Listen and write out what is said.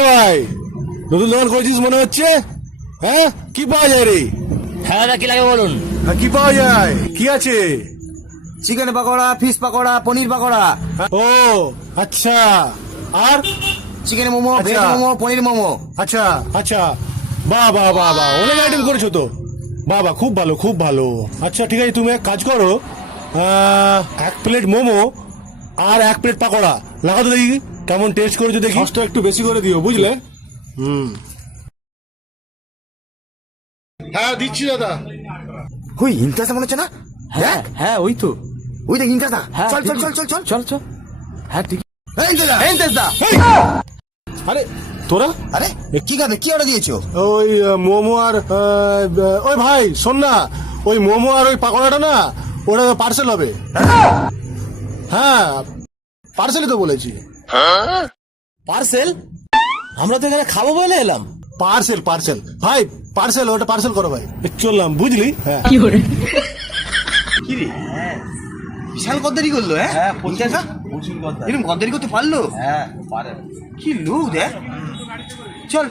রে ভাই, নতুন দোকান করেছিস মনে হচ্ছে। হ্যাঁ, কি পাওয়া যায় রে? হ্যাঁ দাদা, কি লাগে বলুন। কি পাওয়া যায়, কি আছে? চিকেন পাকোড়া, ফিশ পাকোড়া, পনির পাকোড়া। ও আচ্ছা, আর চিকেন মোমো, ভেজ আচ্ছা। মোমো, পনির মোমো। আচ্ছা আচ্ছা, বাহ বাহ বাহ বাহ, অনেক আইটেম করেছো তো। বাহ বাহ, খুব ভালো খুব ভালো। আচ্ছা ঠিক আছে, তুমি এক কাজ করো, 1 প্লেট মোমো আর 1 প্লেট পাকোড়া লাগাতো, দেখি কেমন টেস্ট করেছো দেখি। সসটা একটু বেশি করে দিও, বুঝলে? হ্যাঁ দিচ্ছি দাদা। হুই ইন্টারেস্ট মনে হচ্ছে না? হ্যাঁ হ্যাঁ, ওই তো। ওই দেখ ইন্টারেস্ট দা। হ্যাঁ, চল চল ঠিকই। চল চল চল। চল চল। হ্যাঁ ঠিক। ইন্টারেস্ট দা। আরে তোরা আরে কি খাবে, কি অর্ডার দিয়েছো? ওই মোমো আর ওই ভাই শোন না, ওই মোমো আর ওই পাকোড়াটা না, ওটা পার্সেল হবে। হ্যাঁ পার্সেলই তো বলেছি। পার্সেল? আমরা তো এখানে খাবো বলে এলাম। পার্সেল পার্সেল ভাই, পার্সেল, ওটা পার্সেল করো ভাই। চললাম, বুঝলি? হ্যাঁ কি রে বিশাল গদ্দারি করলো। হ্যাঁ ইন্টারেস্ট দা এরকম গদ্দারি করতে পারলো? হ্যাঁ পারে। কি লোক দেখ। চল